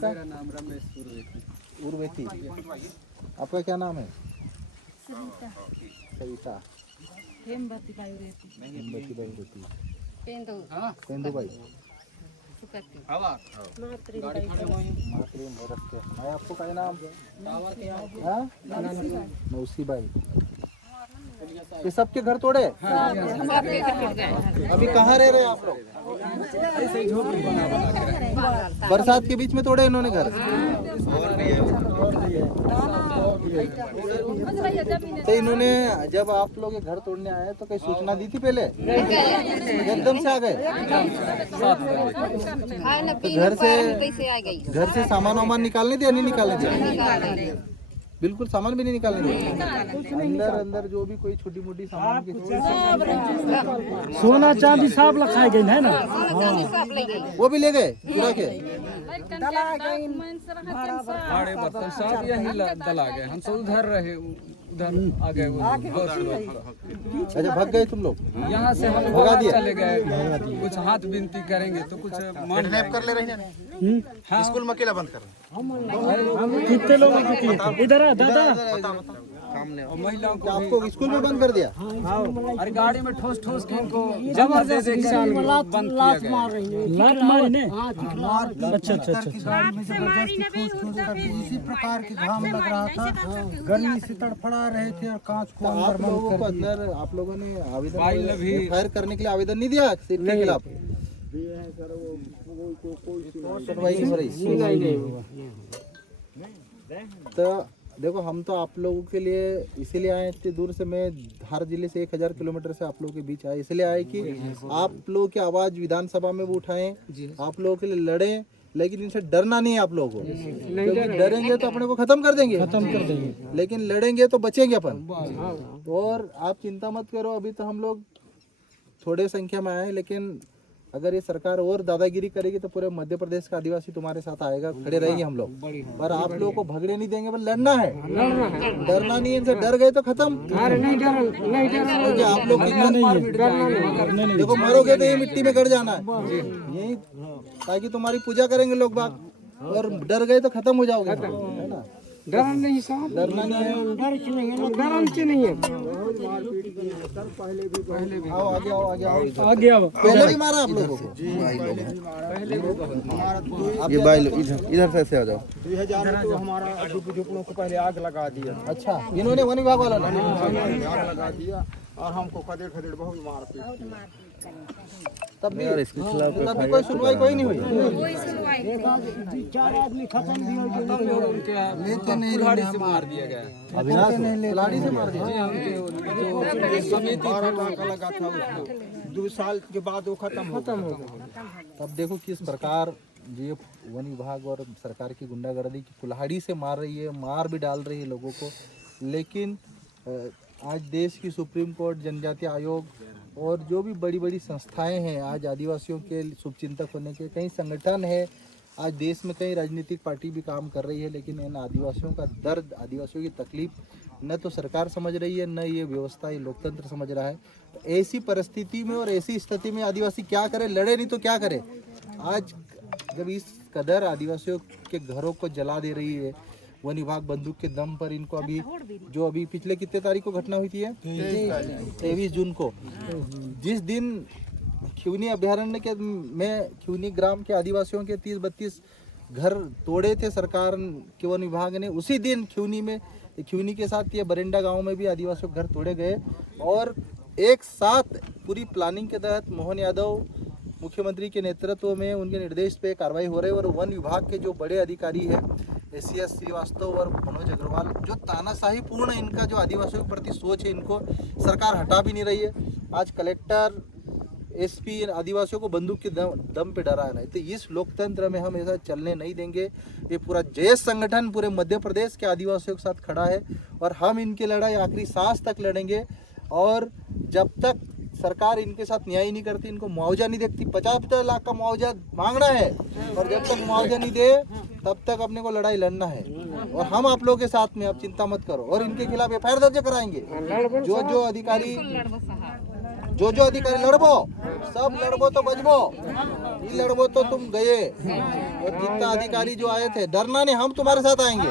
आपका? मेरा नाम रमेश उर्वेती। आपका क्या नाम है? सविता सविता। हेमवती बाई रहती हेमवती बाई रहती। पेंदू भाई सुकती मातृम बरस के। मैं आपको क्या नाम? हाँ? नौसी बाई। ये सबके घर तोड़े? अभी कहाँ रह रहे हैं आप लोग? बरसात के बीच में तोड़े इन्होंने घर? तो इन्होंने जब आप लोग ये घर तोड़ने आए तो कहीं सूचना दी थी पहले? एकदम से आ गए? तो घर से सामान वामान निकालने दिया नहीं निकालने दिया? बिल्कुल सामान भी नहीं निकालने दिया। अंदर जो भी कोई छोटी मोटी सामान की सोना चांदी सब लखाए गए है ना, वो भी ले गए चुरा के। बड़े बर्तन सब यही दला गए। हम सब उधर रहे, उधर आ गए। अच्छा भाग गए तुम लोग? यहाँ से हम भगा दिया? चले गए। कुछ हाथ विनती करेंगे तो कुछ मान कर ले रहे हैं। स्कूल में अकेला बंद कर कितने लोग इधर आ दादा? और महिलाओं को आपको स्कूल में बंद कर दिया? अरे गाड़ी में ठोस ठोस के इनको जबरदस्ती बंद किया गया। लात मारे ने? अच्छा अच्छा अच्छा। इसी प्रकार के घाम लग रहा था, गर्मी से तड़फड़ा रहे थे और कांच को आप अंदर लोगों को अंदर आप लोगों ने आवेदन फायर करने के लिए आवेदन नहीं दिया सीट के खिलाफ? सुनवाई नहीं हो रही। तो देखो हम तो आप लोगों के लिए इसीलिए आए इतनी दूर से। मैं धार जिले से 1000 किलोमीटर से आप लोगों के बीच आए, इसलिए आए कि आप लोगों की आवाज़ विधानसभा में भी उठाएं, आप लोगों के लिए लड़ें। लेकिन इनसे डरना नहीं है आप लोगों को, क्योंकि डरेंगे तो अपने को खत्म कर देंगे, लेकिन लड़ेंगे तो बचेंगे अपन। और आप चिंता मत करो, अभी तो हम लोग थोड़े संख्या में आए, लेकिन अगर ये सरकार और दादागिरी करेगी तो पूरे मध्य प्रदेश का आदिवासी तुम्हारे साथ आएगा, खड़े रहेंगे हम लोग। पर आप लोगों को भगने नहीं देंगे, पर लड़ना है, डरना नहीं है। इनसे डर गए तो खत्म। क्योंकि आप लोग देखो मरोगे तो ये मिट्टी में गड़ जाना है यही, ताकि तुम्हारी पूजा करेंगे लोग बाग। और डर गए तो खत्म हो जाओगे, है ना? डरना नहीं साहब, डरना नहीं है। डरना नहीं है। आओ आगे आओ आगे आओ। आगे आओ। पहले भी मारा आप लोगों को? ये भाई इधर से आ जाओ। 2000 में तो हमारा झुपड़ों को पहले आग लगा दिया। अच्छा, इन्होंने वन विभाग वाला आग लगा दिया और हमको खदेड़ खदेड़ बहुत मार पीट। तब भी कोई सुनवाई कोई नहीं हुई। कुल्हाड़ी से मार दिया गया। अविनाश कुल्हाड़ी से मार दिया। लगा था उसको 2 साल के बाद वो खत्म हो गया। तब देखो किस प्रकार ये वन विभाग और सरकार की गुंडागर्दी की कुल्हाड़ी से मार रही है, मार भी डाल रही है लोगों को। लेकिन आज देश की सुप्रीम कोर्ट, जनजातीय आयोग और जो भी बड़ी बड़ी संस्थाएं हैं, आज आदिवासियों के शुभचिंतक होने के कई संगठन है, आज देश में कई राजनीतिक पार्टी भी काम कर रही है, लेकिन इन आदिवासियों का दर्द, आदिवासियों की तकलीफ न तो सरकार समझ रही है, न ये व्यवस्था, ये लोकतंत्र समझ रहा है। तो ऐसी परिस्थिति में और ऐसी स्थिति में आदिवासी क्या करे? लड़े नहीं तो क्या करे? आज जब इस कदर आदिवासियों के घरों को जला दे रही है वन विभाग बंदूक के दम पर, इनको अभी पिछले कितने तारीख को घटना हुई थी? 23 जून को, जिस दिन खिवनी अभ्यारण्य के में खिवनी ग्राम के आदिवासियों के 30-32 घर तोड़े थे सरकार के वन विभाग ने, उसी दिन खिवनी के साथ ये बरिंडा गांव में भी आदिवासियों के घर तोड़े गए। और एक साथ पूरी प्लानिंग के तहत मोहन यादव मुख्यमंत्री के नेतृत्व में उनके निर्देश पे कार्रवाई हो रही है। और वन विभाग के जो बड़े अधिकारी है एसीएस श्रीवास्तव और मनोज अग्रवाल, जो तानाशाही पूर्ण इनका जो आदिवासियों के प्रति सोच है, इनको सरकार हटा भी नहीं रही है। आज कलेक्टर, एसपी आदिवासियों को बंदूक के दम पे डरा रहा है। तो इस लोकतंत्र में हम ऐसा चलने नहीं देंगे। ये पूरा जय संगठन पूरे मध्य प्रदेश के आदिवासियों के साथ खड़ा है और हम इनकी लड़ाई आखिरी सांस तक लड़ेंगे। और जब तक सरकार इनके साथ न्याय नहीं करती, इनको मुआवजा नहीं देती, 50 लाख का मुआवजा मांगना है, और जब तक मुआवजा नहीं दे तब तक अपने को लड़ाई लड़ना है। और हम आप लोगों के साथ में, आप चिंता मत करो। और इनके खिलाफ एफआईआर दर्ज कराएंगे। जो अधिकारी लड़बो, सब लड़बो तो बचबो। ये लड़वो तो तुम गए और जितना अधिकारी जो आए थे, डरना नहीं, हम तुम्हारे साथ आएंगे।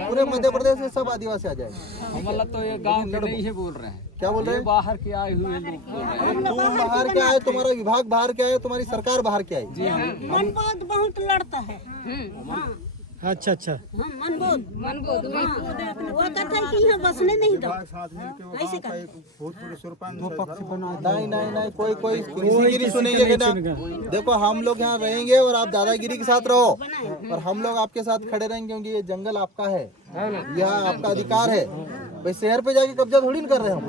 पूरे मध्य प्रदेश से सब आदिवासी आ जाए। मतलब तो ये गांव के नहीं है बोल रहे हैं, क्या बोल रहे ये हैं? बाहर के आए हुए लोग बोल रहे हैं। तुम बाहर के आए, तुम्हारा विभाग बाहर के आए, तुम्हारी सरकार बाहर के आई। मनबोध बहुत लड़ता है। अच्छा अच्छा मनबोध वो कहता है कि यहाँ बसने नहीं दो। ऐसे का नहीं नहीं नहीं, कोई कोई किसी की नहीं सुनेंगे बेटा। देखो हम लोग यहाँ रहेंगे और आप दादागिरी के साथ रहो, और हम लोग आपके साथ खड़े रहेंगे, क्योंकि ये जंगल आपका है, यह आपका अधिकार है। भाई शहर पे जाके कब्जा थोड़ी न कर रहे हम,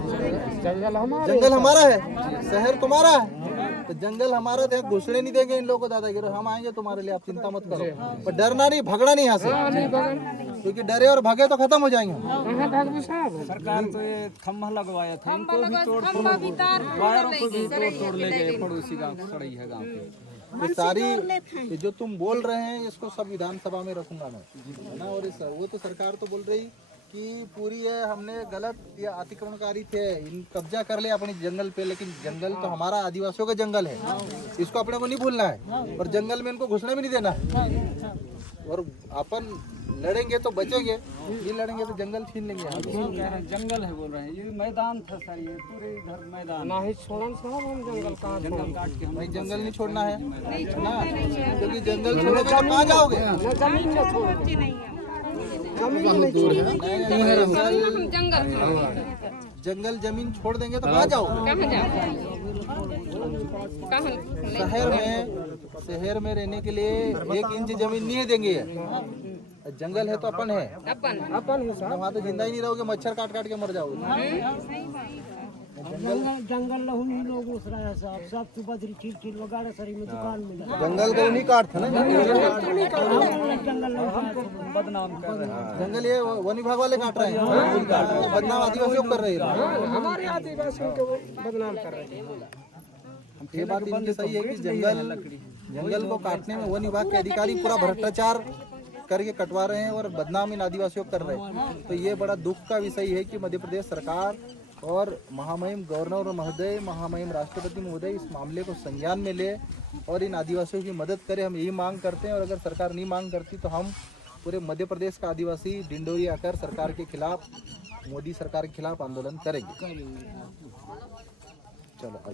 जंगल हमारा है, शहर तुम्हारा है। तो जंगल हमारा तो घुसने नहीं देंगे इन लोगों को दादागिरी। हम आएंगे तुम्हारे लिए, आप चिंता मत करो। पर डरना नहीं, भगना नहीं यहाँ से, क्योंकि डरे और भगे तो खत्म हो जाएंगे। सरकार तो ये खम्भा लगवाया था, इनको भी तोड़ वायरों को भी तोड़ ले गए। पड़ोसी गांव सड़ई है गांव के। ये सारी ये जो तुम बोल रहे हैं, इसको सब विधानसभा में रखूंगा मैं, है ना। और वो तो सरकार तो बोल रही कि पूरी है, हमने गलत या अतिक्रमणकारी थे, इन कब्जा कर लिया अपने जंगल पे, लेकिन जंगल तो हमारा आदिवासियों का जंगल है, इसको अपने को नहीं भूलना है। और जंगल में इनको घुसने भी नहीं देना। और अपन लड़ेंगे तो बचेंगे, ये लड़ेंगे तो जंगल छीन लेंगे। जंगल है बोल रहे हैं, ये मैदान था सर, ये पूरे इधर मैदान नहीं छोड़न साहब, हम जंगल कहाँ जंगल काट के हम भाई जंगल नहीं छोड़ना है ना, क्योंकि जंगल छोड़ोगे तो कहाँ जाओगे? जमीन न छोड़, जंगल जमीन छोड़ देंगे तो कहाँ जाओगे? शहर में रहने के लिए 1 इंच जमीन नहीं देंगे। जंगल है तो अपन है, अपन वहाँ तो जिंदा ही नहीं रहोगे, मच्छर काट काट के मर जाओगे। जंगल लहुनी लोग उस रहा है साहब, सब तू बजरी चीर चीर वगाड़े सरी में दुकान में जंगल को नहीं काटता ना, जंगल बदनाम कर रहे हैं। जंगल ये वन विभाग वाले काट रहे हैं, बदनाम आदिवासियों को कर रहे हैं। हमारे आदिवासियों को बदनाम कर रहे हैं। ये बात इनकी सही है कि जंगल को काटने में वन विभाग के अधिकारी पूरा भ्रष्टाचार करके कटवा रहे हैं और बदनाम इन आदिवासियों को कर रहे हैं। तो ये बड़ा दुख का विषय है कि मध्य प्रदेश सरकार और महामहिम गवर्नर महोदय, महामहिम राष्ट्रपति महोदय इस मामले को संज्ञान में ले और इन आदिवासियों की मदद करें। हम यही मांग करते हैं, और अगर सरकार नहीं मांग करती तो हम पूरे मध्य प्रदेश का आदिवासी डिंडोरी आकर सरकार के खिलाफ, मोदी सरकार के खिलाफ आंदोलन करेंगे। चलो।